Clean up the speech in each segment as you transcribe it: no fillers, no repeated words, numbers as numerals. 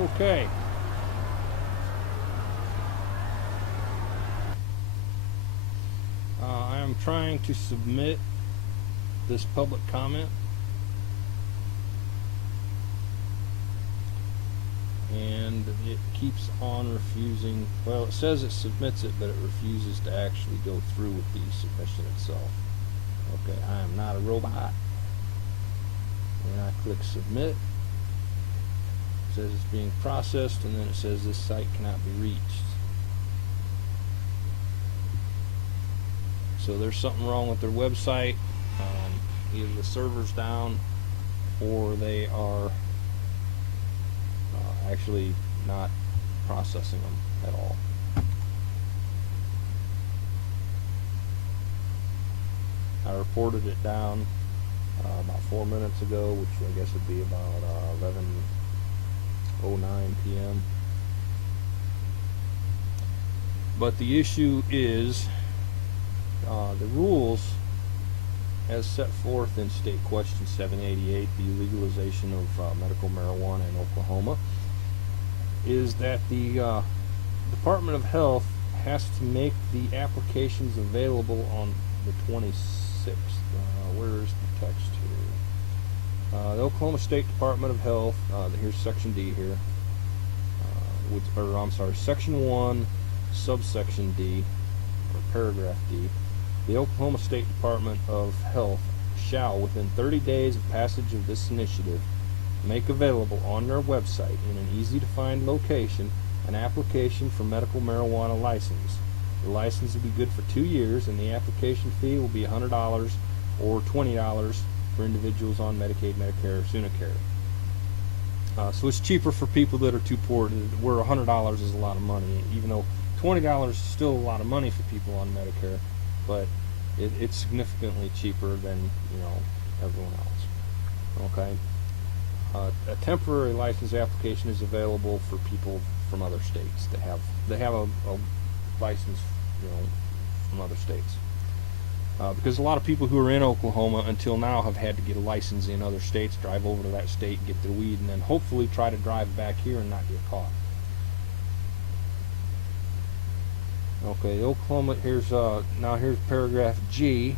Okay. I am trying to submit this public comment, and it keeps on refusing. Well, it says it submits it, but it refuses to actually go through with the submission itself. Okay, I am not a robot. And I click submit. It says it's being processed, and then it says this site cannot be reached. So there's something wrong with their website. Either the server's down, or they are actually not processing them at all. I reported it down about 4 minutes ago, which I guess would be about 11:09 p.m. But the issue is the rules as set forth in State Question 788, the legalization of medical marijuana in Oklahoma, is that the Department of Health has to make the applications available on the 26th. Where is the text here? The Oklahoma State Department of Health, here's Section D here, Section 1, subsection D, or paragraph D. The Oklahoma State Department of Health shall, within 30 days of passage of this initiative, make available on their website in an easy-to-find location an application for medical marijuana license. The license will be good for 2 years, and the application fee will be $100 or $20 for individuals on Medicaid, Medicare, or Unicare. So it's cheaper for people that are too poor, where $100 is a lot of money, even though $20 is still a lot of money for people on Medicare, but it's significantly cheaper than, everyone else. Okay. A temporary license application is available for people from other states that have a license, from other states. Because a lot of people who are in Oklahoma until now have had to get a license in other states, drive over to that state, get their weed, and then hopefully try to drive back here and not get caught. Okay, Oklahoma. Here's paragraph G.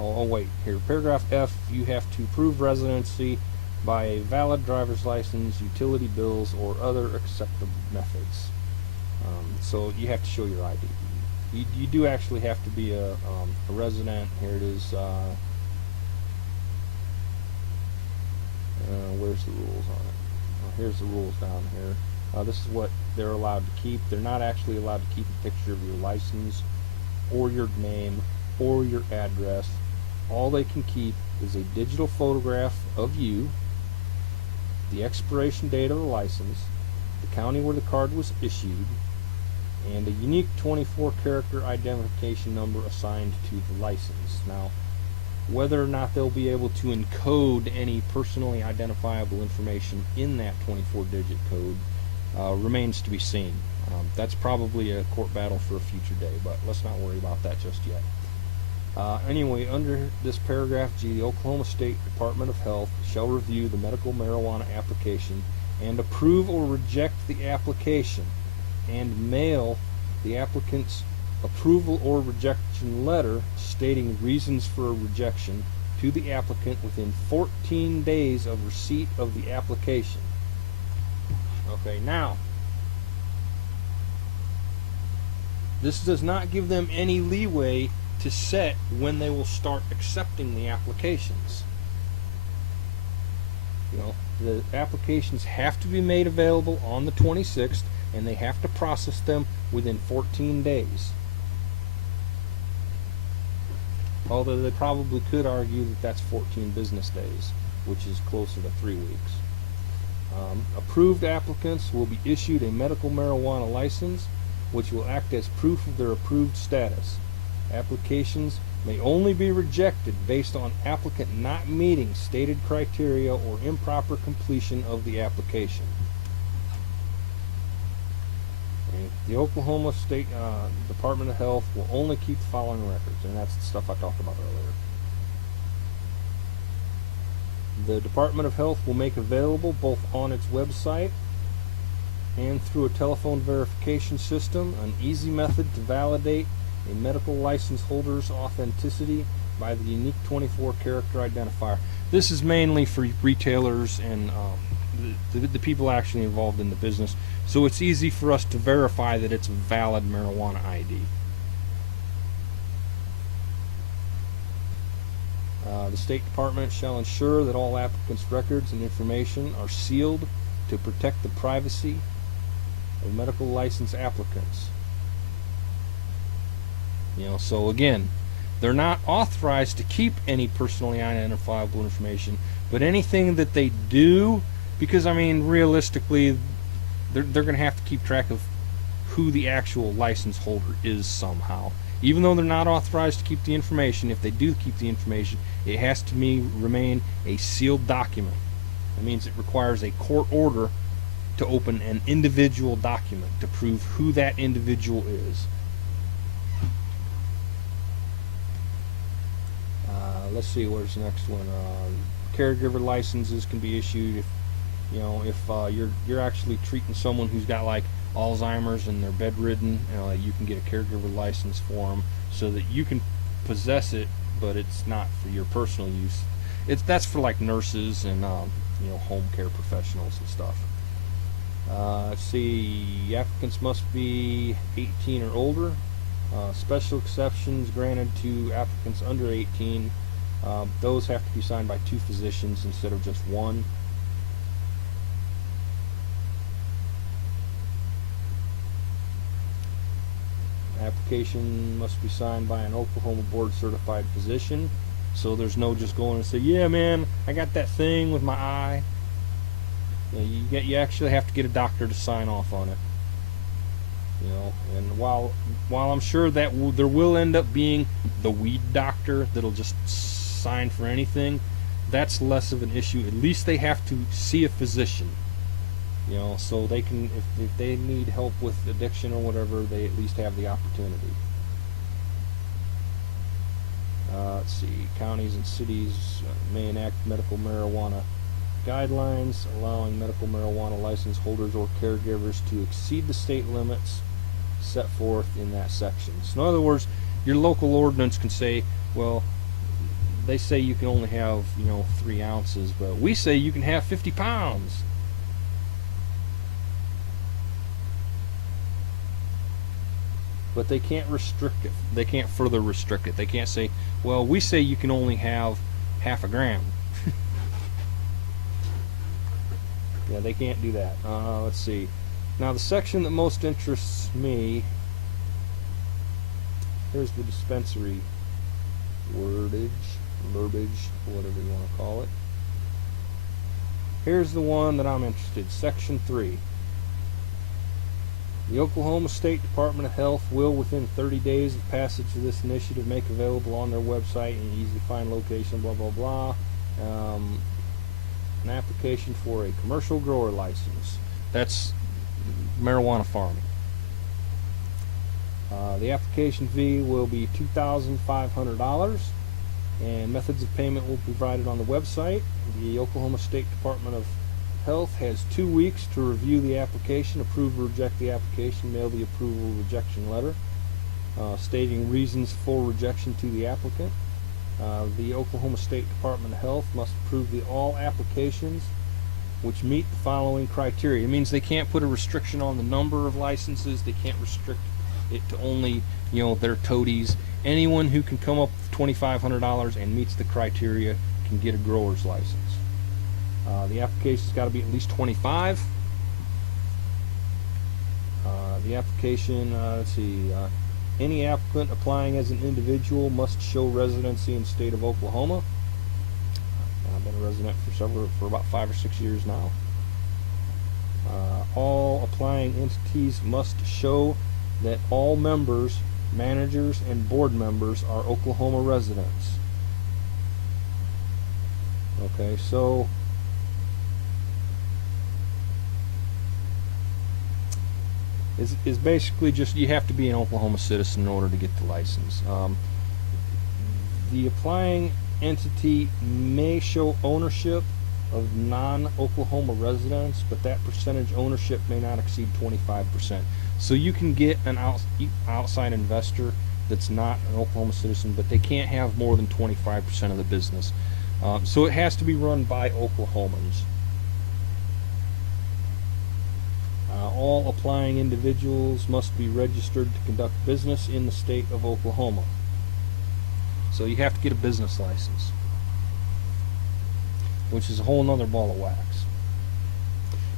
Oh, wait, here, paragraph F, you have to prove residency by a valid driver's license, utility bills, or other acceptable methods. So you have to show your ID. You do actually have to be a resident. Here it is. Where's the rules on it? Here's the rules down here. This is what they're allowed to keep. They're not actually allowed to keep a picture of your license or your name or your address. All they can keep is a digital photograph of you, the expiration date of the license, the county where the card was issued, and a unique 24-character identification number assigned to the license. Now, whether or not they'll be able to encode any personally identifiable information in that 24-digit code remains to be seen. That's probably a court battle for a future day, but let's not worry about that just yet. Anyway, under this paragraph G, the Oklahoma State Department of Health shall review the medical marijuana application and approve or reject the application and mail the applicant's approval or rejection letter stating reasons for a rejection to the applicant within 14 days of receipt of the application. Okay, now, this does not give them any leeway to set when they will start accepting the applications. The applications have to be made available on the 26th, and they have to process them within 14 days. Although they probably could argue that that's 14 business days, which is closer to 3 weeks. Approved applicants will be issued a medical marijuana license, which will act as proof of their approved status. Applications may only be rejected based on applicant not meeting stated criteria or improper completion of the application. And The Oklahoma State Department of Health will only keep the following records, and that's the stuff I talked about earlier. The Department of Health will make available both on its website and through a telephone verification system an easy method to validate a medical license holder's authenticity by the unique 24-character identifier. This is mainly for retailers and the people actually involved in the business, so it's easy for us to verify that it's a valid marijuana ID. The State Department shall ensure that all applicants' records and information are sealed to protect the privacy of medical license applicants. So again, they're not authorized to keep any personally identifiable information, but anything that they do, because I mean realistically they're going to have to keep track of who the actual license holder is somehow. Even though they're not authorized to keep the information, if they do keep the information, it has to remain a sealed document. That means it requires a court order to open an individual document to prove who that individual is. Let's see, where's the next one? Caregiver licenses can be issued if you're actually treating someone who's got like Alzheimer's and they're bedridden. You can get a caregiver license for them so that you can possess it, but it's not for your personal use. That's for like nurses and home care professionals and stuff. Let's see, applicants must be 18 or older. Special exceptions granted to applicants under 18. Those have to be signed by 2 physicians instead of just 1. Application must be signed by an Oklahoma board certified physician, so there's no just going and say, yeah man, I got that thing with my eye. You actually have to get a doctor to sign off on it. And while I'm sure that there will end up being the weed doctor that'll just sign for anything, that's less of an issue. At least they have to see a physician. So they can, if they need help with addiction or whatever, they at least have the opportunity. Let's see, counties and cities may enact medical marijuana guidelines allowing medical marijuana license holders or caregivers to exceed the state limits set forth in that section. So in other words, your local ordinance can say, well, they say you can only have 3 ounces, but we say you can have 50 pounds. But they can't restrict it. They can't further restrict it. They can't say, well, we say you can only have half a gram. Yeah, they can't do that. Let's see. Now the section that most interests me, here's the dispensary verbiage, whatever you want to call it. Here's the one that I'm interested in, Section 3. The Oklahoma State Department of Health will, within 30 days of passage of this initiative, make available on their website an easy-to-find location, blah, blah, blah, an application for a commercial grower license. That's marijuana farming. The application fee will be $2,500, and methods of payment will be provided on the website. The Oklahoma State Department of Health has 2 weeks to review the application, approve or reject the application, mail the approval or rejection letter, stating reasons for rejection to the applicant. The Oklahoma State Department of Health must approve all applications which meet the following criteria. It means they can't put a restriction on the number of licenses. They can't restrict it to only their toadies. Anyone who can come up with $2,500 and meets the criteria can get a grower's license. The application's got to be at least 25. The application, let's see, any applicant applying as an individual must show residency in the state of Oklahoma. I've been a resident for about 5 or 6 years now. All applying entities must show that all members, managers, and board members are Oklahoma residents. Okay, so is basically just you have to be an Oklahoma citizen in order to get the license. The applying entity may show ownership of non-Oklahoma residents, but that percentage ownership may not exceed 25%. So you can get an outside investor that's not an Oklahoma citizen, but they can't have more than 25% of the business. So it has to be run by Oklahomans. All applying individuals must be registered to conduct business in the state of Oklahoma. So you have to get a business license, which is a whole nother ball of wax.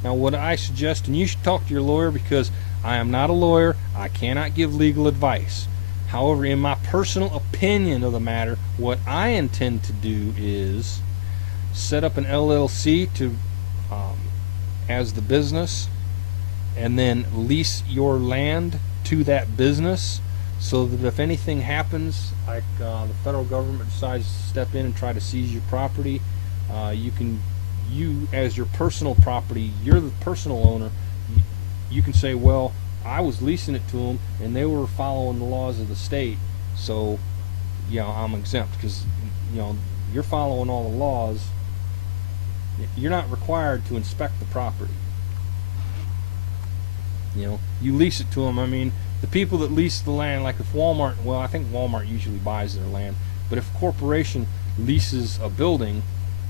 Now what I suggest, and you should talk to your lawyer, because I am not a lawyer, I cannot give legal advice. However, in my personal opinion of the matter, what I intend to do is set up an LLC to as the business, and then lease your land to that business, so that if anything happens, like the federal government decides to step in and try to seize your property, you as your personal property, you're the personal owner, you can say, well, I was leasing it to them and they were following the laws of the state, so I'm exempt, because you're following all the laws. You're not required to inspect the property. You lease it to them. I mean, the people that lease the land, like if Walmart, well, I think Walmart usually buys their land, but if a corporation leases a building,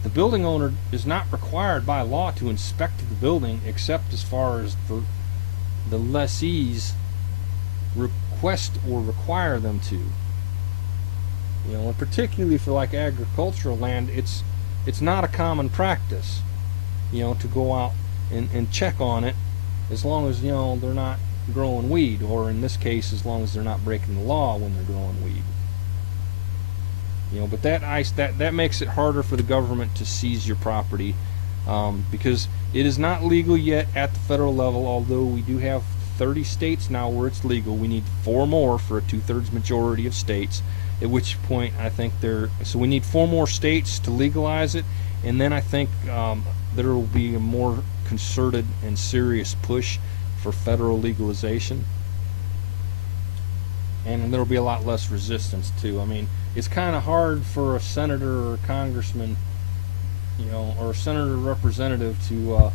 the building owner is not required by law to inspect the building, except as far as the lessees request or require them to. And particularly for like agricultural land, it's not a common practice, to go out and check on it, as long as they're not growing weed, or in this case, as long as they're not breaking the law when they're growing weed. But that makes it harder for the government to seize your property, because it is not legal yet at the federal level. Although we do have 30 states now where it's legal, we need 4 more for a 2/3 majority of states. At which point, I think so we need 4 more states to legalize it, and then I think there will be a more concerted and serious push for federal legalization, and there will be a lot less resistance too. I mean, it's kind of hard for a senator or a congressman, or a senator or representative to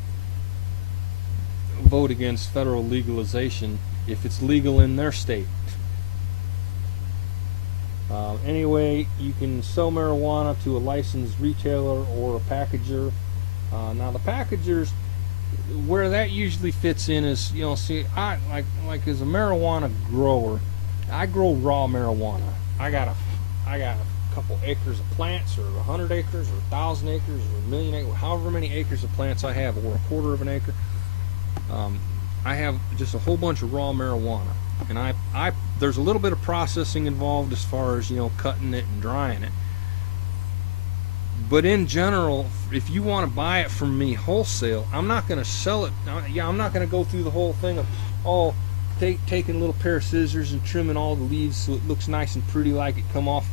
vote against federal legalization if it's legal in their state. Anyway, you can sell marijuana to a licensed retailer or a packager. Now the packagers, where that usually fits in is, I like as a marijuana grower, I grow raw marijuana. I got a couple acres of plants, or 100 acres, or 1,000 acres, or 1,000,000 acres, however many acres of plants I have, or a quarter of an acre. I have just a whole bunch of raw marijuana, and I there's a little bit of processing involved as far as cutting it and drying it. But in general, if you want to buy it from me wholesale, I'm not going to sell it. I'm not going to go through the whole thing of taking a little pair of scissors and trimming all the leaves so it looks nice and pretty, like it come off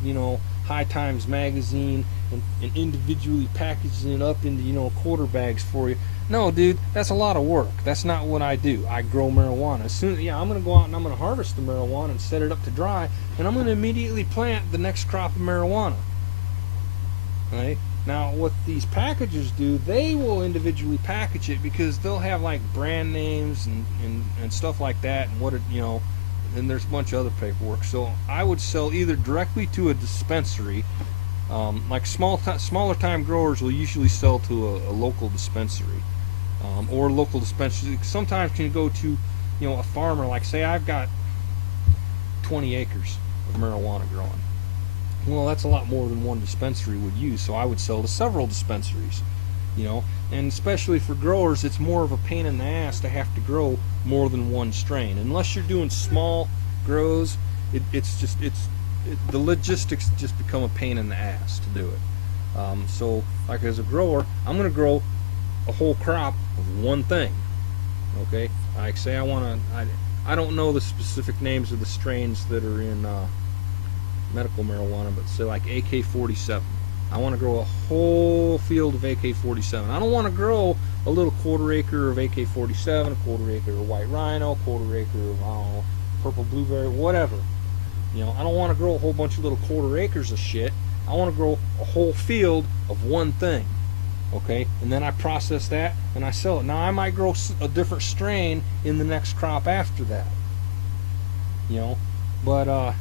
High Times magazine, and individually packaging it up into quarter bags for you. No, dude, that's a lot of work. That's not what I do. I grow marijuana. I'm going to go out and I'm going to harvest the marijuana and set it up to dry, and I'm going to immediately plant the next crop of marijuana. Right? Now, what these packagers do, they will individually package it, because they'll have like brand names and stuff like that, and and there's a bunch of other paperwork. So I would sell either directly to a dispensary, like smaller time growers will usually sell to a local dispensary, or local dispensary. Sometimes you can go to a farmer, like say I've got 20 acres of marijuana growing. Well, that's a lot more than one dispensary would use, so I would sell to several dispensaries, and especially for growers, it's more of a pain in the ass to have to grow more than one strain. Unless you're doing small grows, the logistics just become a pain in the ass to do it. So, like as a grower, I'm going to grow a whole crop of one thing. Okay, like say I don't know the specific names of the strains that are in medical marijuana, but say like AK-47. I want to grow a whole field of AK-47. I don't want to grow a little quarter acre of AK-47, a quarter acre of white rhino, a quarter acre of, I don't know, purple blueberry, whatever. You know, I don't want to grow a whole bunch of little quarter acres of shit. I want to grow a whole field of one thing. Okay, and then I process that and I sell it. Now I might grow a different strain in the next crop after that. You know, but I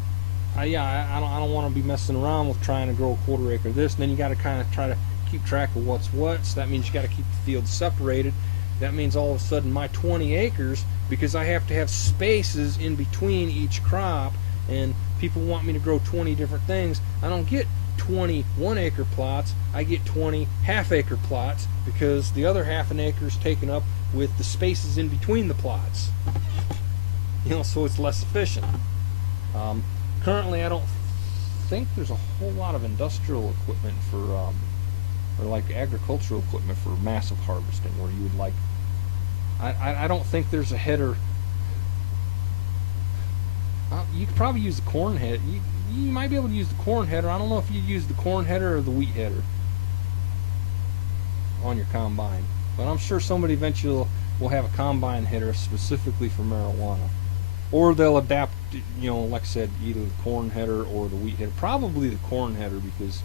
don't want to be messing around with trying to grow a quarter acre of this. And then you got to kind of try to keep track of what's what. So that means you got to keep the fields separated. That means all of a sudden my 20 acres, because I have to have spaces in between each crop, and people want me to grow 20 different things. I don't get 20 1-acre plots. I get 20 half-acre plots, because the other half an acre is taken up with the spaces in between the plots. You know, so it's less efficient. Currently, I don't think there's a whole lot of industrial equipment for, or like agricultural equipment for massive harvesting, where you would like. I don't think there's a header. You could probably use the corn header. You might be able to use the corn header. I don't know if you use the corn header or the wheat header on your combine, but I'm sure somebody eventually will have a combine header specifically for marijuana, or they'll adapt. You know, like I said, either the corn header or the wheat header. Probably the corn header, because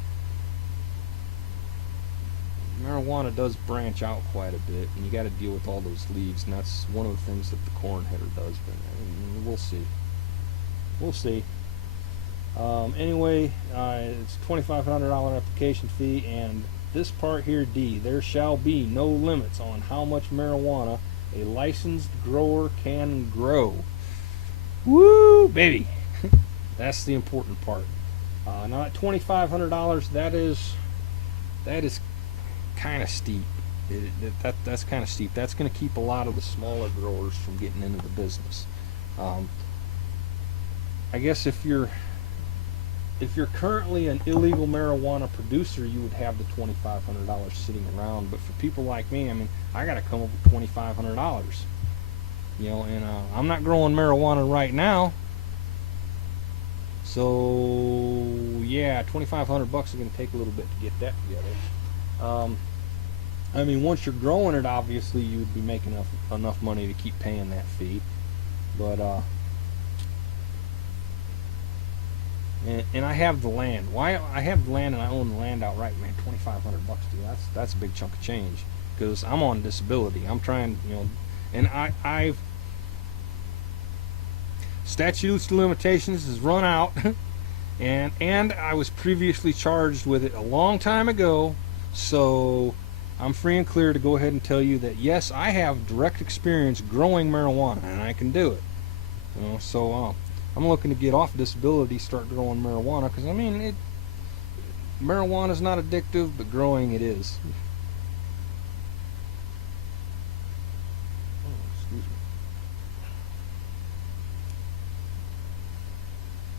marijuana does branch out quite a bit, and you got to deal with all those leaves, and that's one of the things that the corn header does. But we'll see. We'll see. Anyway, it's $2,500 application fee, and this part here, D, there shall be no limits on how much marijuana a licensed grower can grow. Woo, baby! That's the important part. Now at $2,500, that is kind of steep. That's kind of steep. That's going to keep a lot of the smaller growers from getting into the business. I guess if you're currently an illegal marijuana producer, you would have the $2,500 sitting around. But for people like me, I mean, I got to come up with $2,500. You know, and I'm not growing marijuana right now. So yeah, $2,500 is going to take a little bit to get that together. I mean, once you're growing it, obviously you would be making enough money to keep paying that fee. But and I have the land. Why I have the land and I own the land outright, man. $2,500, dude. That's a big chunk of change, because I'm on disability. I'm trying, you know, and I've statutes of limitations has run out, and I was previously charged with it a long time ago, so I'm free and clear to go ahead and tell you that yes, I have direct experience growing marijuana, and I can do it. You know, so I'm looking to get off disability, start growing marijuana, because I mean, marijuana is not addictive, but growing it is.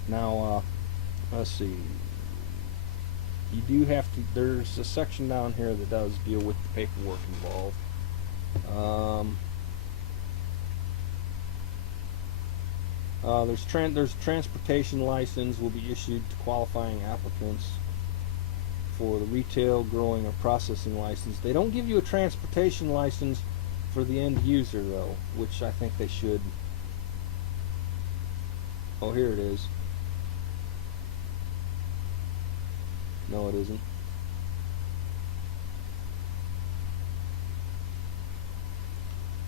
Now, let's see. You do have to. There's a section down here that does deal with the paperwork involved. There's transportation license will be issued to qualifying applicants for the retail, growing, or processing license. They don't give you a transportation license for the end user though, which I think they should. Oh, here it is. No, it isn't.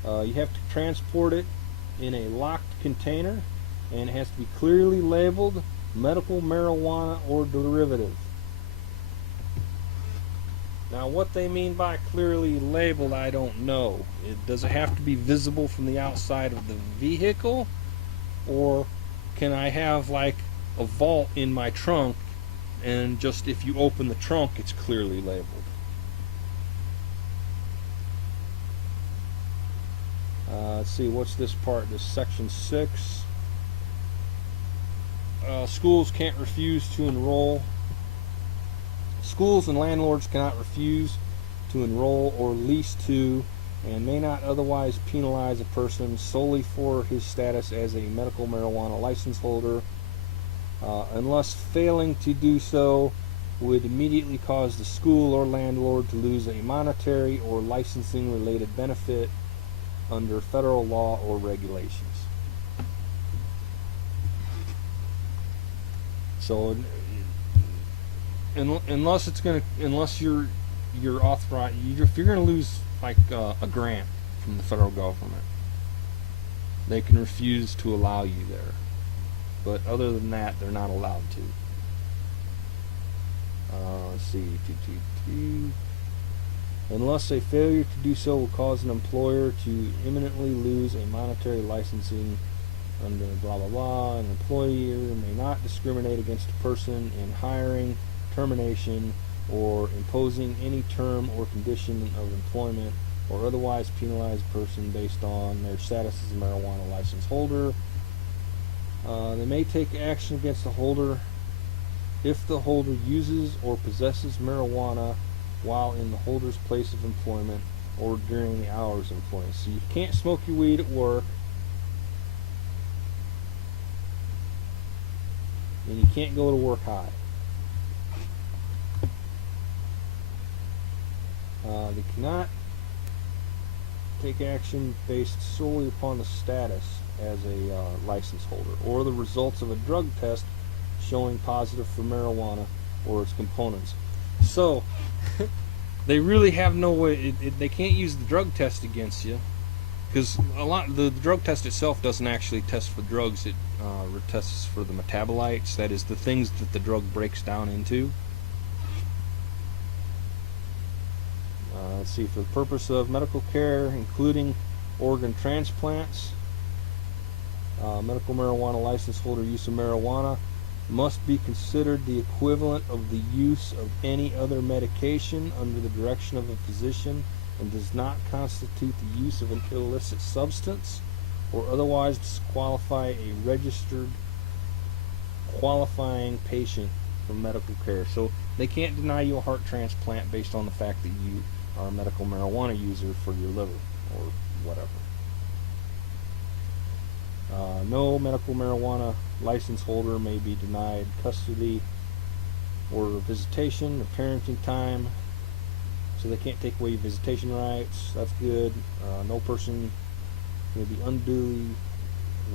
You have to transport it in a locked container, and it has to be clearly labeled medical marijuana or derivative. Now, what they mean by clearly labeled, I don't know. Does it have to be visible from the outside of the vehicle, or can I have like a vault in my trunk, and just if you open the trunk, it's clearly labeled? Let's see, what's this part? This section 6. Schools can't refuse to enroll. Schools and landlords cannot refuse to enroll or lease to, and may not otherwise penalize a person solely for his status as a medical marijuana license holder, unless failing to do so would immediately cause the school or landlord to lose a monetary or licensing related benefit under federal law or regulations. So unless you're authorized, if you're going to lose like a grant from the federal government, they can refuse to allow you there. But other than that, they're not allowed to. Let's see. Unless a failure to do so will cause an employer to imminently lose a monetary licensing under blah blah blah, an employer may not discriminate against a person in hiring, termination, or imposing any term or condition of employment, or otherwise penalize a person based on their status as a marijuana license holder. They may take action against the holder if the holder uses or possesses marijuana while in the holder's place of employment or during the hours of employment. So you can't smoke your weed at work, and you can't go to work high. They cannot take action based solely upon the status as a license holder or the results of a drug test showing positive for marijuana or its components. So they really have no way. They can't use the drug test against you, because the drug test itself doesn't actually test for drugs. It tests for the metabolites, that is, the things that the drug breaks down into. Let's see, for the purpose of medical care, including organ transplants, medical marijuana license holder use of marijuana must be considered the equivalent of the use of any other medication under the direction of a physician, and does not constitute the use of an illicit substance or otherwise disqualify a registered qualifying patient from medical care. So they can't deny you a heart transplant based on the fact that you are a medical marijuana user for your liver or whatever. No medical marijuana license holder may be denied custody or visitation or parenting time, so they can't take away your visitation rights. That's good. No person may be unduly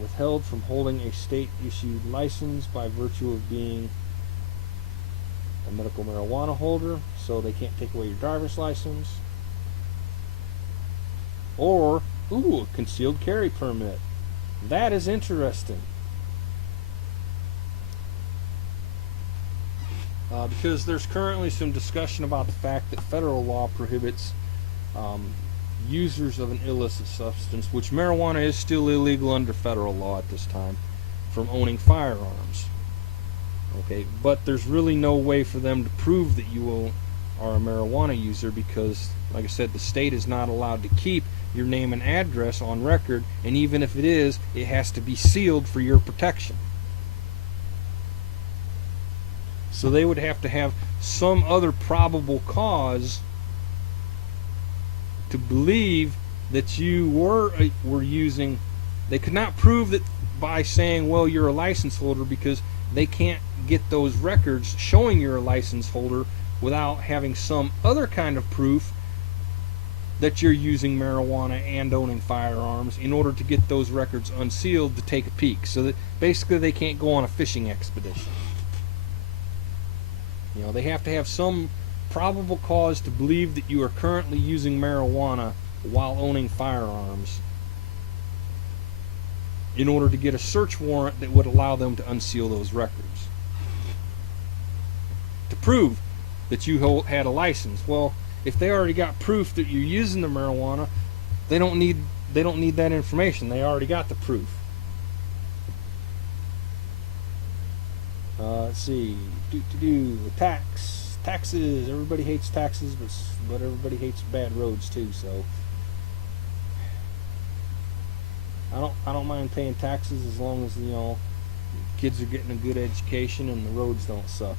withheld from holding a state-issued license by virtue of being a medical marijuana holder, so they can't take away your driver's license. Or, a concealed carry permit. That is interesting. Because there's currently some discussion about the fact that federal law prohibits users of an illicit substance, which marijuana is still illegal under federal law at this time, from owning firearms. Okay, but there's really no way for them to prove that you are a marijuana user, because, like I said, the state is not allowed to keep your name and address on record, and even if it is, it has to be sealed for your protection. So they would have to have some other probable cause to believe that you were using. They could not prove that by saying, well, you're a license holder, because they can't get those records showing you're a license holder without having some other kind of proof that you're using marijuana and owning firearms in order to get those records unsealed to take a peek. So that basically they can't go on a fishing expedition. They have to have some probable cause to believe that you are currently using marijuana while owning firearms in order to get a search warrant that would allow them to unseal those records. To prove that you had a license. Well, if they already got proof that you're using the marijuana, they don't need that information. They already got the proof. Let's see. Taxes. Everybody hates taxes, but everybody hates bad roads too. So I don't mind paying taxes as long as kids are getting a good education and the roads don't suck.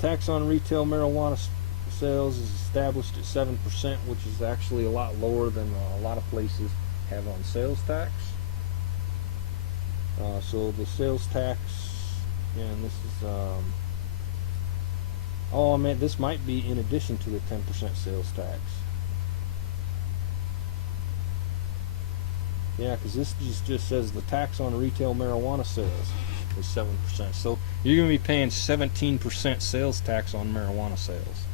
Tax on retail marijuana sales is established at 7%, which is actually a lot lower than a lot of places have on sales tax. So the sales tax, and this is Oh, I mean, this might be in addition to the 10% sales tax. Yeah, because this just says the tax on retail marijuana sales is 7%. So you're going to be paying 17% sales tax on marijuana sales.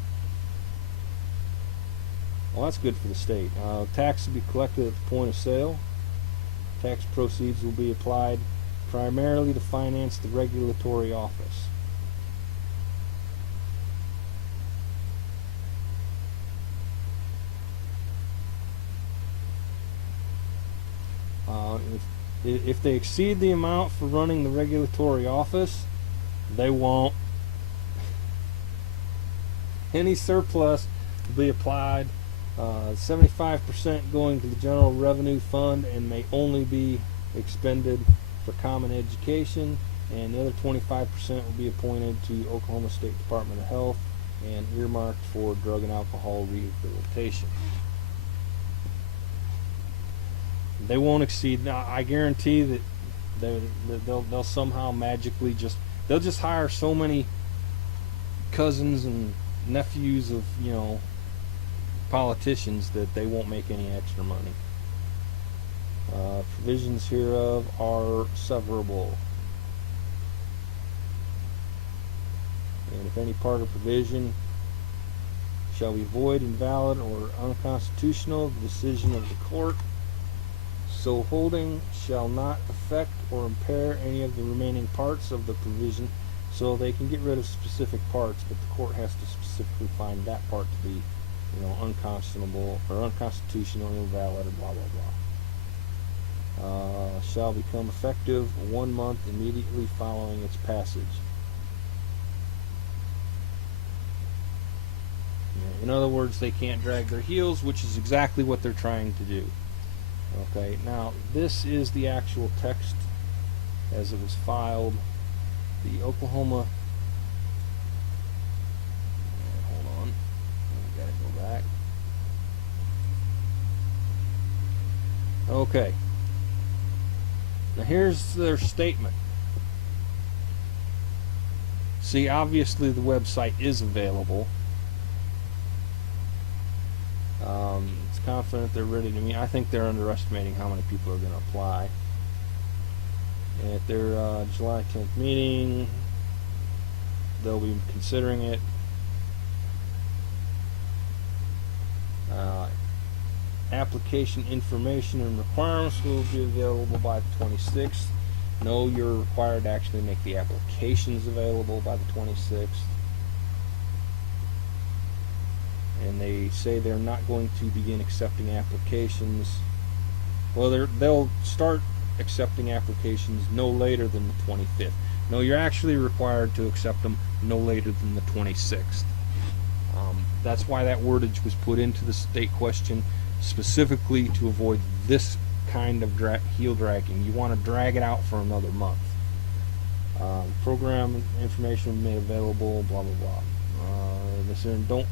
Well, that's good for the state. Tax will be collected at the point of sale. Tax proceeds will be applied primarily to finance the regulatory office. If they exceed the amount for running the regulatory office, they won't. Any surplus will be applied, 75% going to the general revenue fund and may only be expended for common education, and the other 25% will be appointed to Oklahoma State Department of Health and earmarked for drug and alcohol rehabilitation. They won't exceed. Now, I guarantee that they'll somehow magically they'll just hire so many cousins and nephews of politicians that they won't make any extra money. Provisions hereof are severable, and if any part of provision shall be void, invalid, or unconstitutional, the decision of the court so holding shall not affect or impair any of the remaining parts of the provision. So they can get rid of specific parts, but the court has to specifically find that part to be, unconscionable or unconstitutional, invalid, and blah blah blah. Shall become effective 1 month immediately following its passage. In other words, they can't drag their heels, which is exactly what they're trying to do. Okay, now this is the actual text as it was filed. The Oklahoma. Hold on, we gotta go back. Okay. Now here's their statement. See, obviously the website is available. It's confident they're ready to meet. I think they're underestimating how many people are going to apply. At their July 10th meeting, they'll be considering it. Application information and requirements will be available by the 26th. No, you're required to actually make the applications available by the 26th. And they say they're not going to begin accepting applications. Well, they'll start accepting applications no later than the 25th. No, you're actually required to accept them no later than the 26th. That's why that wordage was put into the state question, specifically to avoid this kind of heel dragging. You want to drag it out for another month. Program information will be made available, blah blah blah.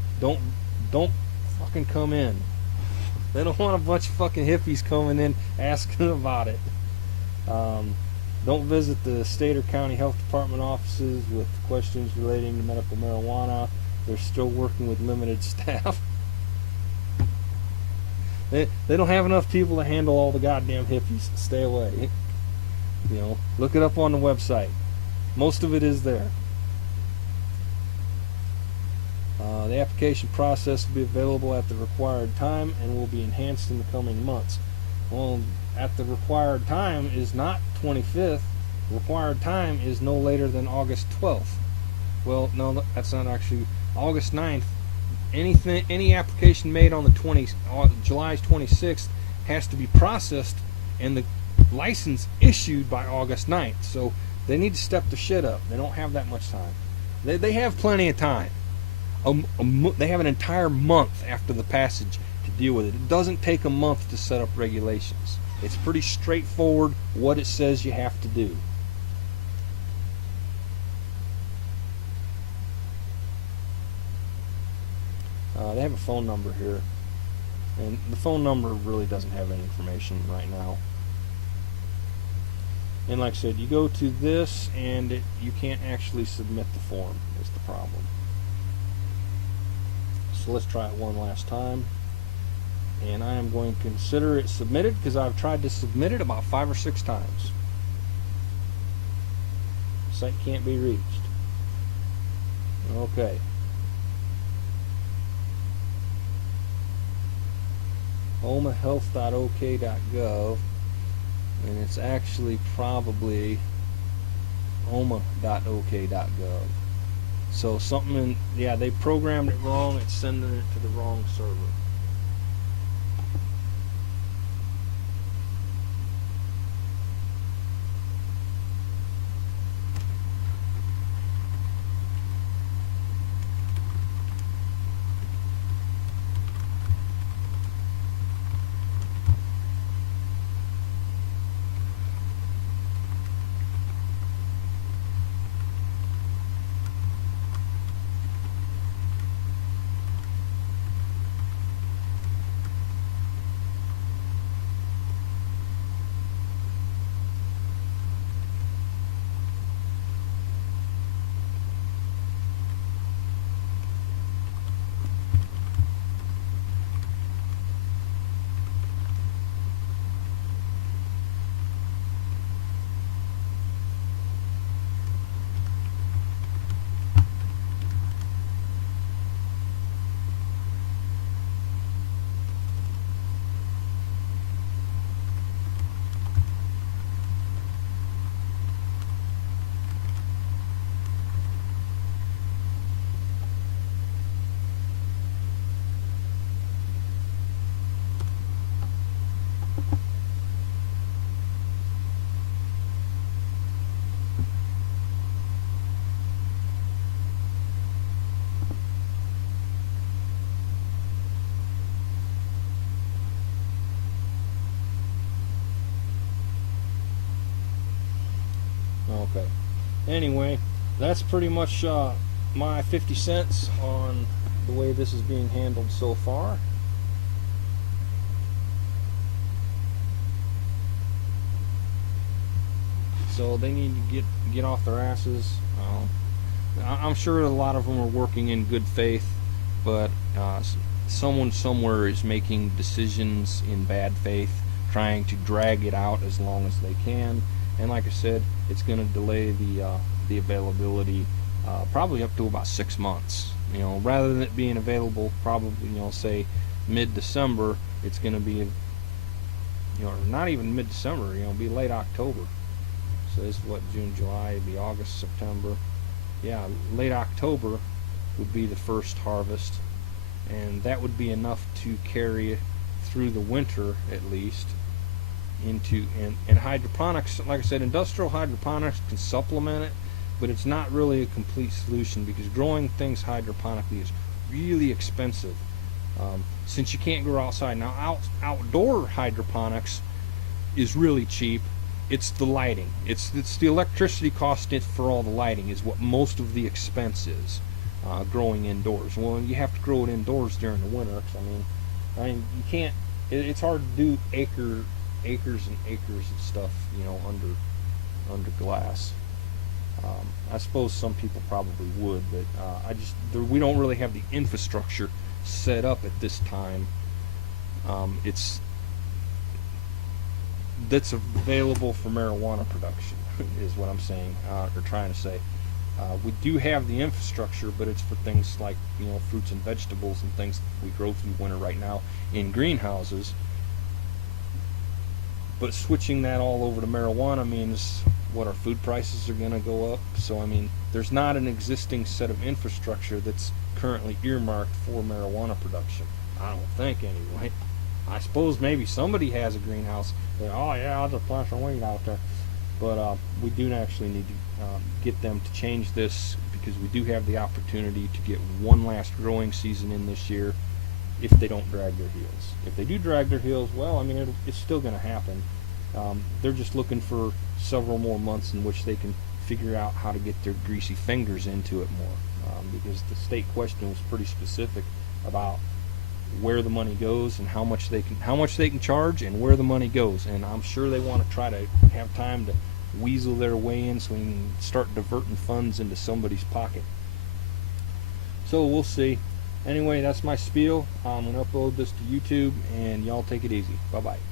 Don't fucking come in. They don't want a bunch of fucking hippies coming in asking about it. Don't visit the state or county health department offices with questions relating to medical marijuana. They're still working with limited staff. They don't have enough people to handle all the goddamn hippies. Stay away. Look it up on the website. Most of it is there. The application process will be available at the required time and will be enhanced in the coming months. Well, at the required time is not 25th. The required time is no later than August 12th. Well, no, that's not actually August 9th. Any application made on the July 26th has to be processed and the license issued by August 9th. So they need to step the shit up. They don't have that much time. They have plenty of time. They have an entire month after the passage to deal with it. It doesn't take a month to set up regulations. It's pretty straightforward what it says you have to do. They have a phone number here, and the phone number really doesn't have any information right now. And like I said, you go to this and you can't actually submit the form is the problem. So let's try it one last time. And I am going to consider it submitted because I've tried to submit it about 5 or 6 times. Site can't be reached. Okay. ommahealth.ok.gov, and it's actually probably omma.ok.gov. So something yeah, they programmed it wrong. It's sending it to the wrong server. Okay. Anyway, that's pretty much my 50 cents on the way this is being handled so far. So they need to get off their asses. I'm sure a lot of them are working in good faith, but someone somewhere is making decisions in bad faith, trying to drag it out as long as they can. And like I said, it's going to delay the availability probably up to about 6 months. You know, rather than it being available probably, you know, say mid-December, it's going to be, you know, not even mid-December, you know, be late October. So this is what, June, July, it'd be August, September. Yeah, late October would be the first harvest, and that would be enough to carry through the winter at least. Into and hydroponics, like I said, industrial hydroponics can supplement it, but it's not really a complete solution because growing things hydroponically is really expensive. Since you can't grow outside now, outdoor hydroponics is really cheap. It's the lighting. It's the electricity cost for all the lighting is what most of the expense is. Growing indoors. Well, you have to grow it indoors during the winter. I mean, you can't. It's hard to do acres and acres of stuff, you know, under glass. I suppose some people probably would, but we don't really have the infrastructure set up at this time. That's available for marijuana production is what I'm saying, or trying to say. We do have the infrastructure, but it's for things like, you know, fruits and vegetables and things we grow through winter right now in greenhouses. But switching that all over to marijuana means what, our food prices are going to go up. So I mean, there's not an existing set of infrastructure that's currently earmarked for marijuana production. I don't think, anyway. I suppose maybe somebody has a greenhouse. Oh yeah, I'll just plant some weed out there. But we do actually need to get them to change this, because we do have the opportunity to get one last growing season in this year if they don't drag their heels. If they do drag their heels, well, I mean, it's still going to happen. They're just looking for several more months in which they can figure out how to get their greasy fingers into it more, because the state question was pretty specific about where the money goes and how much they can charge and where the money goes. And I'm sure they want to try to have time to weasel their way in so we can start diverting funds into somebody's pocket. So we'll see. Anyway, that's my spiel. I'm going to upload this to YouTube, and y'all take it easy. Bye-bye.